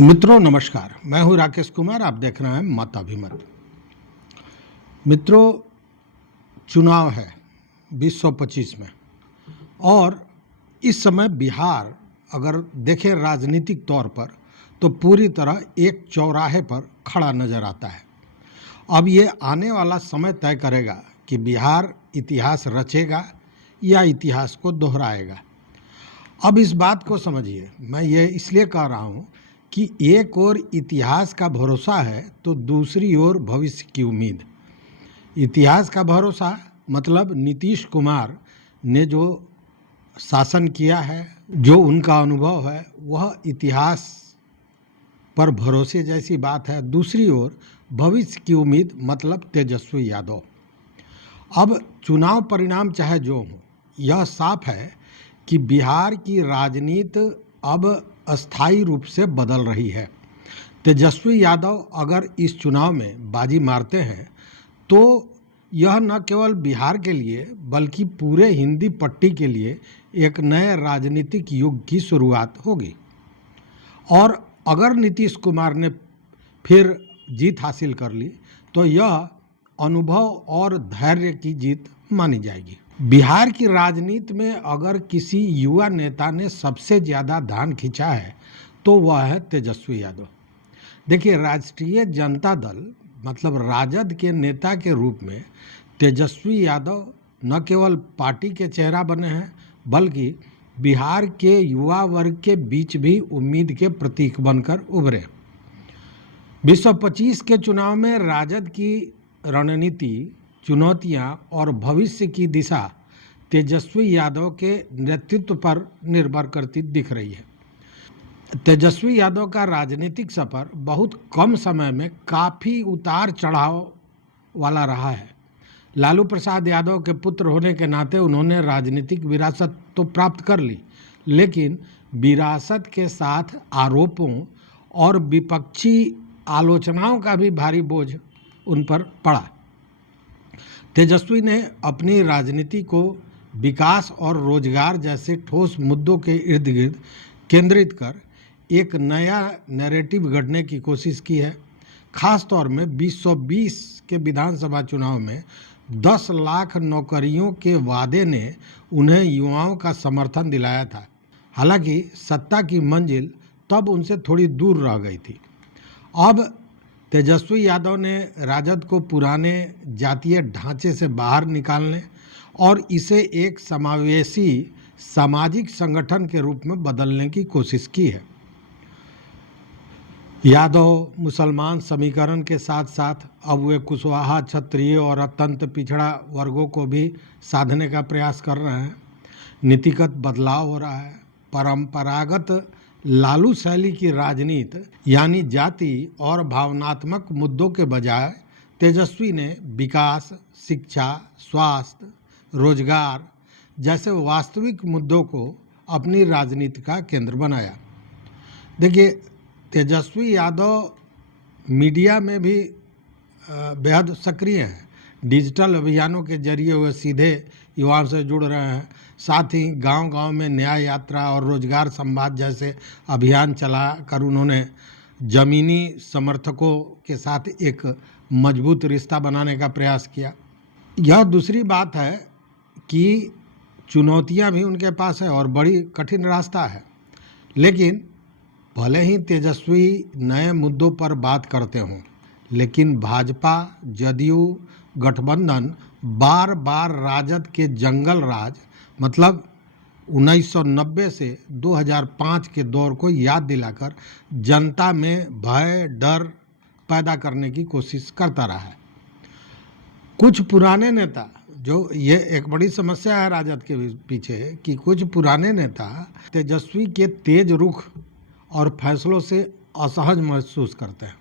मित्रों नमस्कार, मैं हूं राकेश कुमार। आप देख रहे हैं मत अभिमत। मित्रों, चुनाव है 2025 में और इस समय बिहार अगर देखें राजनीतिक तौर पर तो पूरी तरह एक चौराहे पर खड़ा नजर आता है। अब ये आने वाला समय तय करेगा कि बिहार इतिहास रचेगा या इतिहास को दोहराएगा। अब इस बात को समझिए, मैं ये इसलिए कह रहा हूँ कि एक ओर इतिहास का भरोसा है तो दूसरी ओर भविष्य की उम्मीद। इतिहास का भरोसा मतलब नीतीश कुमार ने जो शासन किया है, जो उनका अनुभव है, वह इतिहास पर भरोसे जैसी बात है। दूसरी ओर भविष्य की उम्मीद मतलब तेजस्वी यादव। अब चुनाव परिणाम चाहे जो हो, यह साफ है कि बिहार की राजनीति अब अस्थायी रूप से बदल रही है। तेजस्वी यादव अगर इस चुनाव में बाजी मारते हैं तो यह न केवल बिहार के लिए बल्कि पूरे हिंदी पट्टी के लिए एक नए राजनीतिक युग की शुरुआत होगी। और अगर नीतीश कुमार ने फिर जीत हासिल कर ली तो यह अनुभव और धैर्य की जीत मानी जाएगी। बिहार की राजनीति में अगर किसी युवा नेता ने सबसे ज़्यादा ध्यान खींचा है तो वह है तेजस्वी यादव। देखिए, राष्ट्रीय जनता दल मतलब राजद के नेता के रूप में तेजस्वी यादव न केवल पार्टी के चेहरा बने हैं बल्कि बिहार के युवा वर्ग के बीच भी उम्मीद के प्रतीक बनकर उभरे। 2025 के चुनाव में राजद की रणनीति, चुनौतियां और भविष्य की दिशा तेजस्वी यादव के नेतृत्व पर निर्भर करती दिख रही है। तेजस्वी यादव का राजनीतिक सफर बहुत कम समय में काफ़ी उतार चढ़ाव वाला रहा है। लालू प्रसाद यादव के पुत्र होने के नाते उन्होंने राजनीतिक विरासत तो प्राप्त कर ली, लेकिन विरासत के साथ आरोपों और विपक्षी आलोचनाओं का भी भारी बोझ उन पर पड़ा। तेजस्वी ने अपनी राजनीति को विकास और रोजगार जैसे ठोस मुद्दों के इर्द गिर्द केंद्रित कर एक नया नैरेटिव गढ़ने की कोशिश की है। खास तौर में 2020 के विधानसभा चुनाव में 10 लाख नौकरियों के वादे ने उन्हें युवाओं का समर्थन दिलाया था। हालांकि सत्ता की मंजिल तब उनसे थोड़ी दूर रह गई थी। अब तेजस्वी यादव ने राजद को पुराने जातीय ढांचे से बाहर निकालने और इसे एक समावेशी सामाजिक संगठन के रूप में बदलने की कोशिश की है। यादव मुसलमान समीकरण के साथ साथ अब वे कुशवाहा, क्षत्रिय और अत्यंत पिछड़ा वर्गों को भी साधने का प्रयास कर रहे हैं। नीतिगत बदलाव हो रहा है। परंपरागत लालू शैली की राजनीति यानी जाति और भावनात्मक मुद्दों के बजाय तेजस्वी ने विकास, शिक्षा, स्वास्थ्य, रोजगार जैसे वास्तविक मुद्दों को अपनी राजनीति का केंद्र बनाया। देखिए, तेजस्वी यादव मीडिया में भी बेहद सक्रिय हैं। डिजिटल अभियानों के जरिए वे सीधे युवाओं से जुड़ रहे हैं। साथ ही गांव-गांव में न्याय यात्रा और रोजगार संवाद जैसे अभियान चला कर उन्होंने जमीनी समर्थकों के साथ एक मजबूत रिश्ता बनाने का प्रयास किया। यह दूसरी बात है कि चुनौतियां भी उनके पास है और बड़ी कठिन रास्ता है। लेकिन भले ही तेजस्वी नए मुद्दों पर बात करते हों, लेकिन भाजपा जदयू गठबंधन बार बार राजद के जंगल राज मतलब 1990 से 2005 के दौर को याद दिलाकर जनता में भय, डर पैदा करने की कोशिश करता रहा है। कुछ पुराने नेता, जो ये एक बड़ी समस्या है राजद के पीछे कि कुछ पुराने नेता तेजस्वी के तेज रुख और फैसलों से असहज महसूस करते हैं।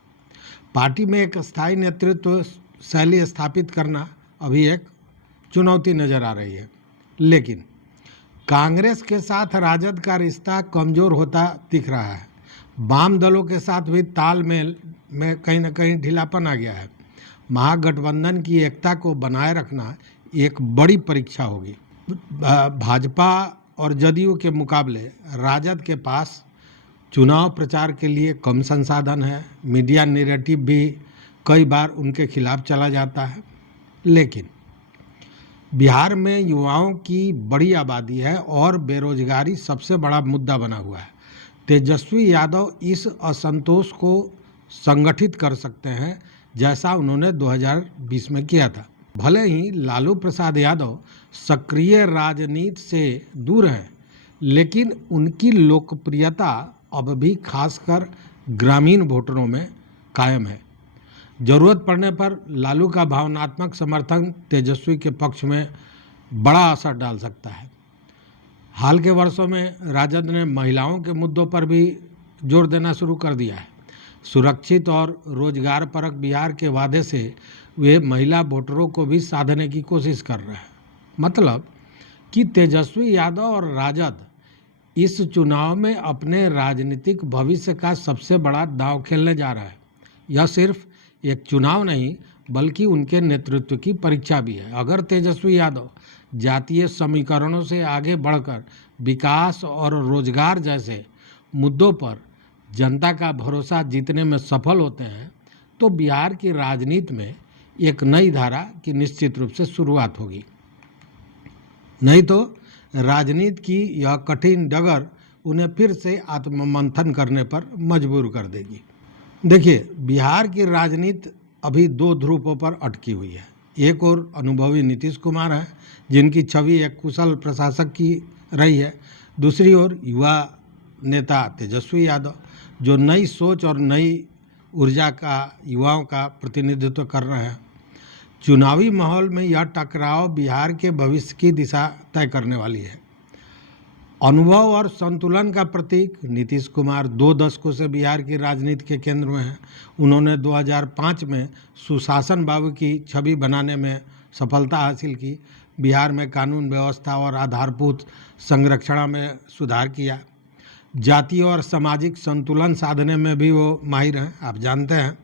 पार्टी में एक स्थायी नेतृत्व शैली स्थापित करना अभी एक चुनौती नजर आ रही है। लेकिन कांग्रेस के साथ राजद का रिश्ता कमजोर होता दिख रहा है। वाम दलों के साथ भी तालमेल में कहीं न कहीं ढीलापन आ गया है। महागठबंधन की एकता को बनाए रखना एक बड़ी परीक्षा होगी। भाजपा और जदयू के मुकाबले राजद के पास चुनाव प्रचार के लिए कम संसाधन है, मीडिया नैरेटिव भी कई बार उनके खिलाफ चला जाता है। लेकिन बिहार में युवाओं की बड़ी आबादी है और बेरोजगारी सबसे बड़ा मुद्दा बना हुआ है। तेजस्वी यादव इस असंतोष को संगठित कर सकते हैं, जैसा उन्होंने 2020 में किया था। भले ही लालू प्रसाद यादव सक्रिय राजनीति से दूर हैं, लेकिन उनकी लोकप्रियता अब भी खासकर ग्रामीण वोटरों में कायम है। जरूरत पड़ने पर लालू का भावनात्मक समर्थन तेजस्वी के पक्ष में बड़ा असर डाल सकता है। हाल के वर्षों में राजद ने महिलाओं के मुद्दों पर भी जोर देना शुरू कर दिया है। सुरक्षित और रोजगार परक बिहार के वादे से वे महिला वोटरों को भी साधने की कोशिश कर रहे हैं। मतलब कि तेजस्वी यादव और राजद इस चुनाव में अपने राजनीतिक भविष्य का सबसे बड़ा दांव खेलने जा रहा है। यह सिर्फ एक चुनाव नहीं, बल्कि उनके नेतृत्व की परीक्षा भी है। अगर तेजस्वी यादव जातीय समीकरणों से आगे बढ़कर विकास और रोजगार जैसे मुद्दों पर जनता का भरोसा जीतने में सफल होते हैं, तो बिहार की राजनीति में एक नई धारा की निश्चित रूप से शुरुआत होगी। नहीं तो राजनीति की यह कठिन डगर उन्हें फिर से आत्ममंथन करने पर मजबूर कर देगी। देखिए, बिहार की राजनीति अभी दो ध्रुवों पर अटकी हुई है। एक और अनुभवी नीतीश कुमार है, जिनकी छवि एक कुशल प्रशासक की रही है। दूसरी ओर युवा नेता तेजस्वी यादव, जो नई सोच और नई ऊर्जा का युवाओं का प्रतिनिधित्व कर रहे हैं। चुनावी माहौल में यह टकराव बिहार के भविष्य की दिशा तय करने वाली है। अनुभव और संतुलन का प्रतीक नीतीश कुमार 2 दशकों से बिहार की राजनीति के केंद्र में हैं। उन्होंने 2005 में सुशासन बाबू की छवि बनाने में सफलता हासिल की। बिहार में कानून व्यवस्था और आधारभूत संरचना में सुधार किया। जातीय और सामाजिक संतुलन साधने में भी वो माहिर हैं, आप जानते हैं।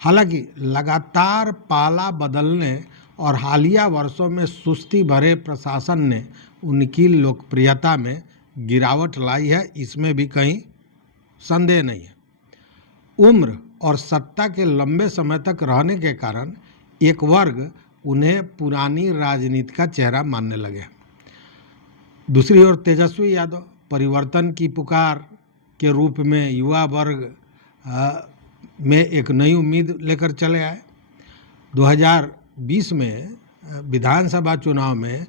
हालांकि लगातार पाला बदलने और हालिया वर्षों में सुस्ती भरे प्रशासन ने उनकी लोकप्रियता में गिरावट लाई है, इसमें भी कहीं संदेह नहीं है। उम्र और सत्ता के लंबे समय तक रहने के कारण एक वर्ग उन्हें पुरानी राजनीति का चेहरा मानने लगे। दूसरी ओर तेजस्वी यादव परिवर्तन की पुकार के रूप में युवा वर्ग में एक नई उम्मीद लेकर चले आए। 2020 में विधानसभा चुनाव में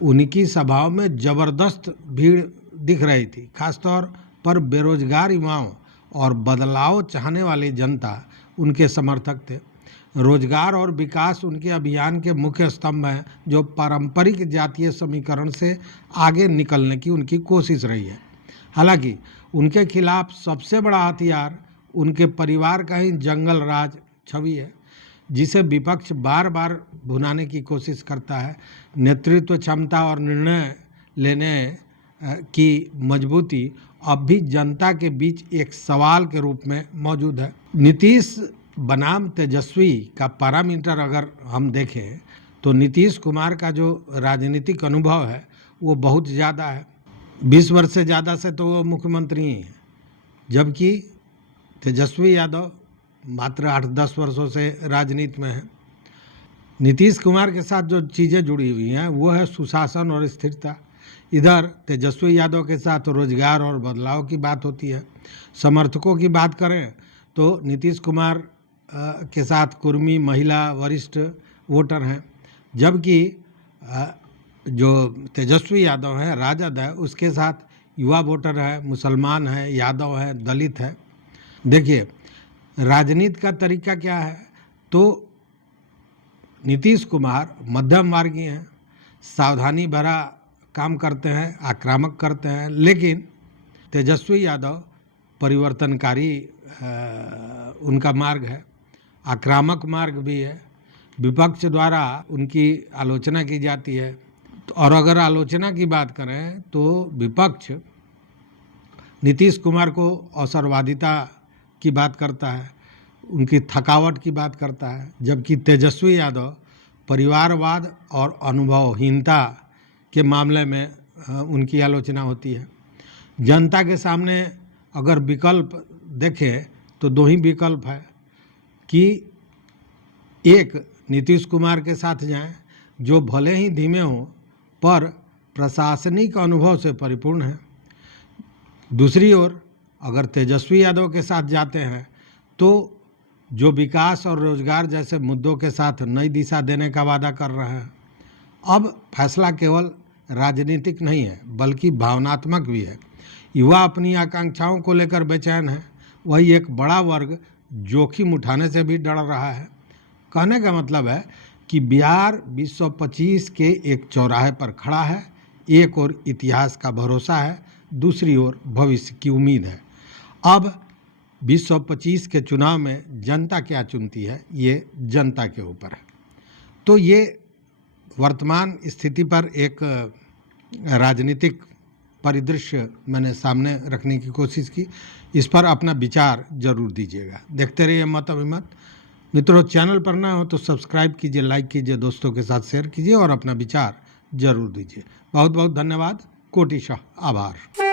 उनकी सभाओं में जबरदस्त भीड़ दिख रही थी। खासतौर पर बेरोजगार युवाओं और बदलाव चाहने वाली जनता उनके समर्थक थे। रोजगार और विकास उनके अभियान के मुख्य स्तंभ हैं, जो पारंपरिक जातीय समीकरण से आगे निकलने की उनकी कोशिश रही है। हालांकि उनके खिलाफ सबसे बड़ा हथियार उनके परिवार का ही जंगल राज छवि है, जिसे विपक्ष बार बार भुनाने की कोशिश करता है। नेतृत्व क्षमता और निर्णय लेने की मजबूती अब भी जनता के बीच एक सवाल के रूप में मौजूद है। नीतीश बनाम तेजस्वी का पैरामीटर अगर हम देखें तो नीतीश कुमार का जो राजनीतिक अनुभव है वो बहुत ज़्यादा है। 20 वर्ष से ज़्यादा से तो वो मुख्यमंत्री ही हैं, जबकि तेजस्वी यादव मात्र 8-10 वर्षों से राजनीति में है। नीतीश कुमार के साथ जो चीज़ें जुड़ी हुई हैं वो है सुशासन और स्थिरता। इधर तेजस्वी यादव के साथ रोजगार और बदलाव की बात होती है। समर्थकों की बात करें तो नीतीश कुमार के साथ कुर्मी, महिला, वरिष्ठ वोटर हैं, जबकि जो तेजस्वी यादव है, राजद है, उसके साथ युवा वोटर है, मुसलमान है, यादव है, दलित है। देखिए, राजनीति का तरीका क्या है, तो नीतीश कुमार मध्यम वर्गीय हैं, सावधानी भरा काम करते हैं, आक्रामक करते हैं, लेकिन तेजस्वी यादव परिवर्तनकारी उनका मार्ग है, आक्रामक मार्ग भी है। विपक्ष द्वारा उनकी आलोचना की जाती है, और अगर आलोचना की बात करें तो विपक्ष नीतीश कुमार को अवसरवादिता की बात करता है, उनकी थकावट की बात करता है, जबकि तेजस्वी यादव परिवारवाद और अनुभवहीनता के मामले में उनकी आलोचना होती है। जनता के सामने अगर विकल्प देखें तो दो ही विकल्प है कि एक, नीतीश कुमार के साथ जाएं, जो भले ही धीमे हों पर प्रशासनिक अनुभव से परिपूर्ण है। दूसरी ओर अगर तेजस्वी यादव के साथ जाते हैं तो जो विकास और रोजगार जैसे मुद्दों के साथ नई दिशा देने का वादा कर रहे हैं। अब फैसला केवल राजनीतिक नहीं है बल्कि भावनात्मक भी है। युवा अपनी आकांक्षाओं को लेकर बेचैन है, वही एक बड़ा वर्ग जोखिम उठाने से भी डर रहा है। कहने का मतलब है कि बिहार 2025 के एक चौराहे पर खड़ा है। एक ओर इतिहास का भरोसा है, दूसरी ओर भविष्य की उम्मीद है। अब 2025 के चुनाव में जनता क्या चुनती है, ये जनता के ऊपर है। तो ये वर्तमान स्थिति पर एक राजनीतिक परिदृश्य मैंने सामने रखने की कोशिश की। इस पर अपना विचार जरूर दीजिएगा। देखते रहिए मत अभिमत। मित्रों, चैनल पर ना हो तो सब्सक्राइब कीजिए, लाइक कीजिए, दोस्तों के साथ शेयर कीजिए और अपना विचार जरूर दीजिए। बहुत बहुत धन्यवाद। कोटिशः आभार।